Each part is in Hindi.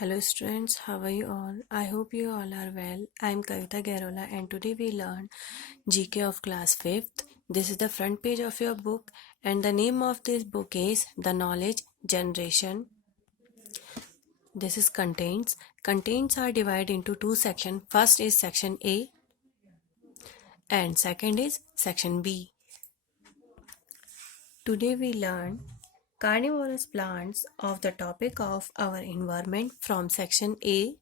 Hello students, how are you all? I hope you all are well. I am Kavita Garola and today we learn GK of class 5th. This is the front page of your book and the name of this book is The Knowledge Generation. This is contents. Contents are divided into two sections. First is section A and second is section B. Today we learn carnivorous plants of the topic of our environment from section A.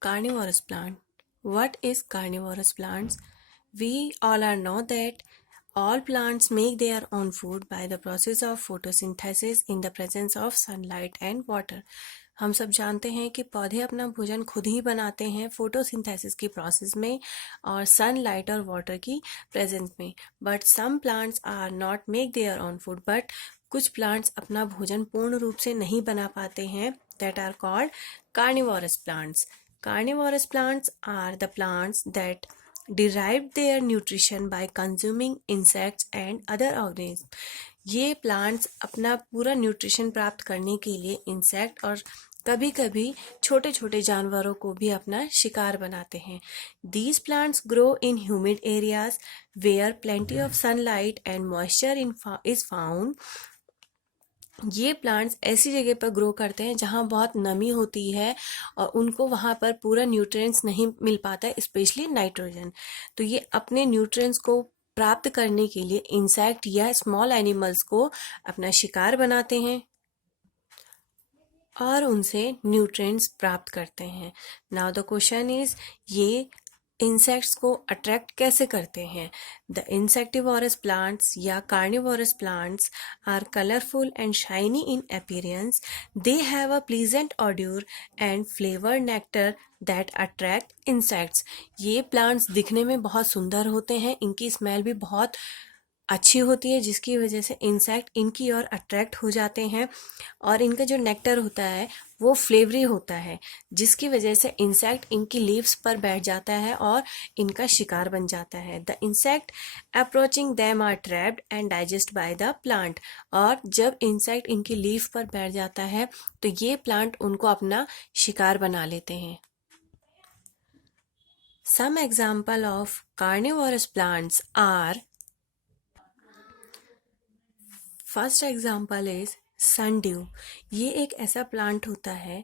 Carnivorous plant. What is carnivorous plants? We all are know that all plants make their own food by the process of photosynthesis in the presence of sunlight and water. हम सब जानते हैं कि पौधे अपना भोजन खुद ही बनाते हैं फोटोसिंथेसिस की प्रोसेस में और सनलाइट और वाटर की प्रेजेंस में. But some plants are not make their own food. But कुछ प्लांट्स अपना भोजन पूर्ण रूप से नहीं बना पाते हैं. That are called carnivorous plants. Carnivorous plants are the plants that derive their nutrition by consuming insects and other organisms. ये plants अपना पूरा न्यूट्रिशन प्राप्त करने के लिए इंसेक्ट और कभी कभी छोटे छोटे जानवरों को भी अपना शिकार बनाते हैं. These plants grow in humid areas where plenty of sunlight and moisture is found. ये प्लांट्स ऐसी जगह पर ग्रो करते हैं जहाँ बहुत नमी होती है और उनको वहाँ पर पूरा न्यूट्रिएंट्स नहीं मिल पाता है, स्पेशली नाइट्रोजन. तो ये अपने न्यूट्रिएंट्स को प्राप्त करने के लिए इंसेक्ट या स्मॉल एनिमल्स को अपना शिकार बनाते हैं और उनसे न्यूट्रिएंट्स प्राप्त करते हैं. नाउ द क्वेश्चन इज, ये इंसेक्ट्स को अट्रैक्ट कैसे करते हैं? द इंसेक्टिवोरस प्लांट्स या carnivorous plants are colourful and shiny in appearance. They have a pleasant odour and flavoured nectar that attract insects. ये प्लांट्स दिखने में बहुत सुंदर होते हैं, इनकी स्मेल भी बहुत अच्छी होती है जिसकी वजह से इंसेक्ट इनकी ओर अट्रैक्ट हो जाते हैं और इनका जो नेक्टर होता है वो फ्लेवरी होता है जिसकी वजह से इंसेक्ट इनकी लीव्स पर बैठ जाता है और इनका शिकार बन जाता है. The insect approaching them are trapped and digest by the plant. और जब इंसेक्ट इनकी लीव पर बैठ जाता है तो ये प्लांट उनको अपना शिकार बना लेते हैं. Some example of carnivorous plants are, first example is sundew. ये एक ऐसा प्लांट होता है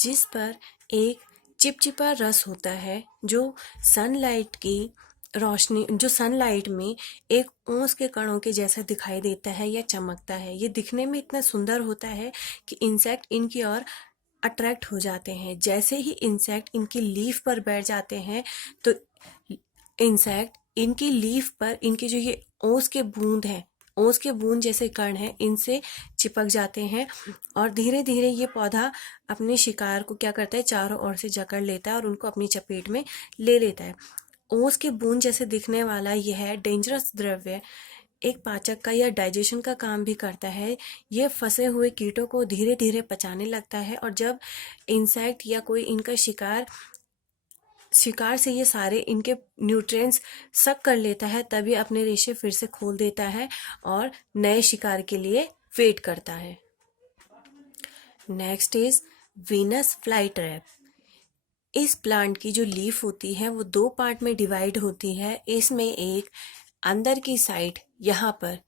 जिस पर एक चिपचिपा रस होता है जो सनलाइट की रोशनी, जो सनलाइट में एक ओस के कणों के जैसा दिखाई देता है या चमकता है. ये दिखने में इतना सुंदर होता है कि इंसेक्ट इनकी ओर अट्रैक्ट हो जाते हैं. जैसे ही इंसेक्ट इनकी लीफ पर बैठ जाते हैं तो इंसेक्ट इनकी लीफ पर इनके जो ये ओस के बूंद हैं, ओस के बूंद जैसे कण हैं, इनसे चिपक जाते हैं और धीरे धीरे ये पौधा अपने शिकार को क्या करता है, चारों ओर से जकड़ लेता है और उनको अपनी चपेट में ले लेता है. ओस के बूंद जैसे दिखने वाला यह डेंजरस द्रव्य एक पाचक का या डाइजेशन का काम भी करता है. ये फंसे हुए कीटों को धीरे धीरे पचाने लगता है और जब इंसेक्ट या कोई इनका शिकार से ये सारे इनके न्यूट्रिएंट्स सक कर लेता है तभी अपने रेशे फिर से खोल देता है और नए शिकार के लिए वेट करता है. Next is Venus fly trap. इस प्लांट की जो लीफ होती है वो दो पार्ट में डिवाइड होती है. इसमें एक अंदर की साइड यहाँ पर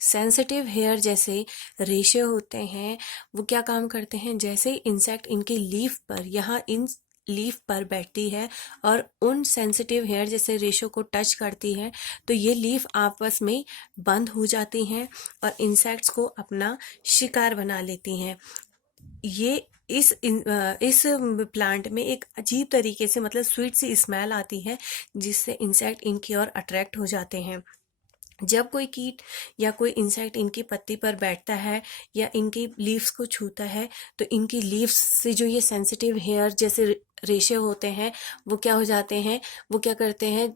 सेंसिटिव हेयर जैसे रेशे होते हैं. वो क्या काम करते हैं, जैसे ही इंसेक्ट इनकी लीफ पर यहाँ इन लीफ पर बैठती है और उन सेंसिटिव हेयर जैसे रेशों को टच करती है तो ये लीफ आपस में बंद हो जाती हैं और इंसेक्ट्स को अपना शिकार बना लेती हैं. ये इस प्लांट में एक अजीब तरीके से, मतलब स्वीट सी स्मेल आती है जिससे इंसेक्ट इनकी ओर अट्रैक्ट हो जाते हैं. जब कोई कीट या कोई इंसेक्ट इनकी पत्ती पर बैठता है या इनकी लीव्स को छूता है तो इनकी लीव्स से जो ये सेंसिटिव हेयर जैसे रेशे होते हैं वो क्या हो जाते हैं, वो क्या करते हैं,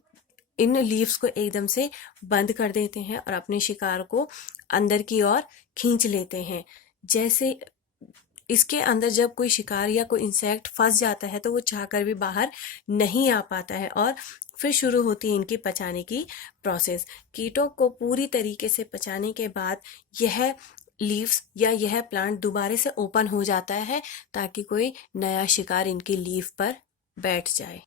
इन लीव्स को एकदम से बंद कर देते हैं और अपने शिकार को अंदर की ओर खींच लेते हैं. जैसे इसके अंदर जब कोई शिकार या कोई इंसेक्ट फंस जाता है तो वो चाहकर भी बाहर नहीं आ पाता है और फिर शुरू होती है इनकी पचाने की प्रोसेस. कीटों को पूरी तरीके से पचाने के बाद यह लीव्स या यह प्लांट दोबारा से ओपन हो जाता है ताकि कोई नया शिकार इनकी लीफ पर बैठ जाए।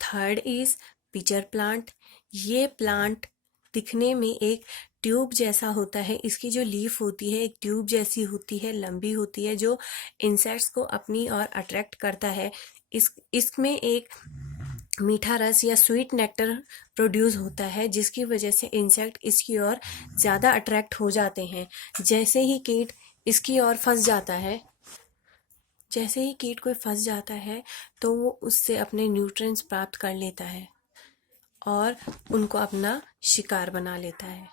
Third is pitcher plant. ये प्लांट दिखने में एक ट्यूब जैसा होता है। इसकी जो लीफ होती है एक ट्यूब जैसी होती है, लंबी होती है, जो इंसेक्ट्स को अपनी ओर अट्रैक्ट करता है। इसमें एक मीठा रस या स्वीट नेक्टर प्रोड्यूस होता है, जिसकी वजह से इंसेक्ट इसकी ओर ज़्यादा अट्रैक्ट हो जाते हैं। जैसे ही कीट इसकी ओर फंस जाता है जैसे ही कीट कोई फंस जाता है तो वो उससे अपने न्यूट्रिएंट्स प्राप्त कर लेता है और उनको अपना शिकार बना लेता है।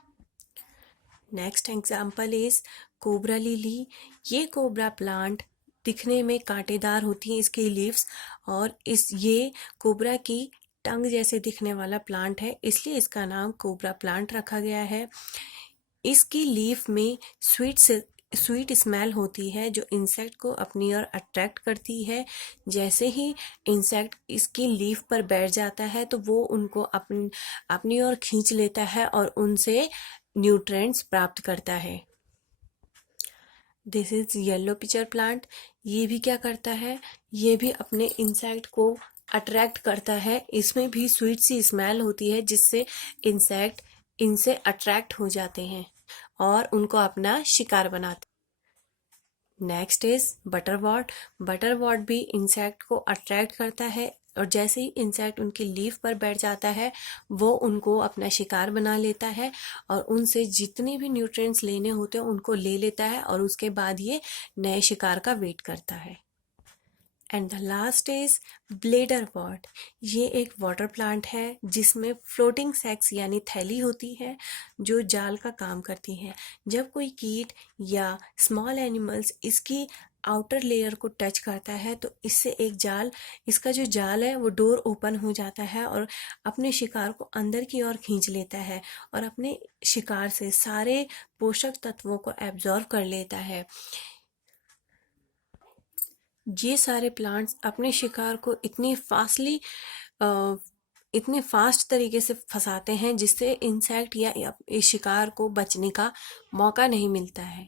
Next example is cobra lily. ये कोबरा प्लांट दिखने में कांटेदार होती है इसकी लीव्स, और ये कोबरा की टंग जैसे दिखने वाला प्लांट है, इसलिए इसका नाम कोबरा प्लांट रखा गया है। इसकी लीफ में स्वीट स्मेल होती है जो इंसेक्ट को अपनी ओर अट्रैक्ट करती है। जैसे ही इंसेक्ट इसकी लीफ पर बैठ जाता है तो वो उनको अपनी ओर खींच लेता है और उनसे न्यूट्रिएंट्स प्राप्त करता है। This is yellow pitcher plant. ये भी क्या करता है, ये भी अपने इंसेक्ट को अट्रैक्ट करता है। इसमें भी स्वीट सी स्मेल होती है जिससे इंसेक्ट इनसे अट्रैक्ट हो जाते हैं और उनको अपना शिकार बनाते हैं। Next is बटरवॉट। बटरवॉट भी इंसेक्ट को अट्रैक्ट करता है और जैसे ही इंसेक्ट उनकी लीफ पर बैठ जाता है वो उनको अपना शिकार बना लेता है और उनसे जितने भी न्यूट्रिएंट्स लेने होते हैं उनको ले लेता है और उसके बाद ये नए शिकार का वेट करता है। And the last is bladder what. ये एक वाटर प्लांट है जिसमें फ्लोटिंग सेक्स यानी थैली होती है जो जाल का काम करती है। जब कोई कीट या स्मॉल एनिमल्स इसकी आउटर लेयर को टच करता है तो इससे इसका जो जाल है वो डोर ओपन हो जाता है और अपने शिकार को अंदर की ओर खींच लेता है और अपने शिकार से सारे पोषक तत्वों को एब्जॉर्ब कर लेता है। ये सारे प्लांट्स अपने शिकार को इतने फास्ट तरीके से फंसाते हैं जिससे इंसेक्ट या इस शिकार को बचने का मौका नहीं मिलता है।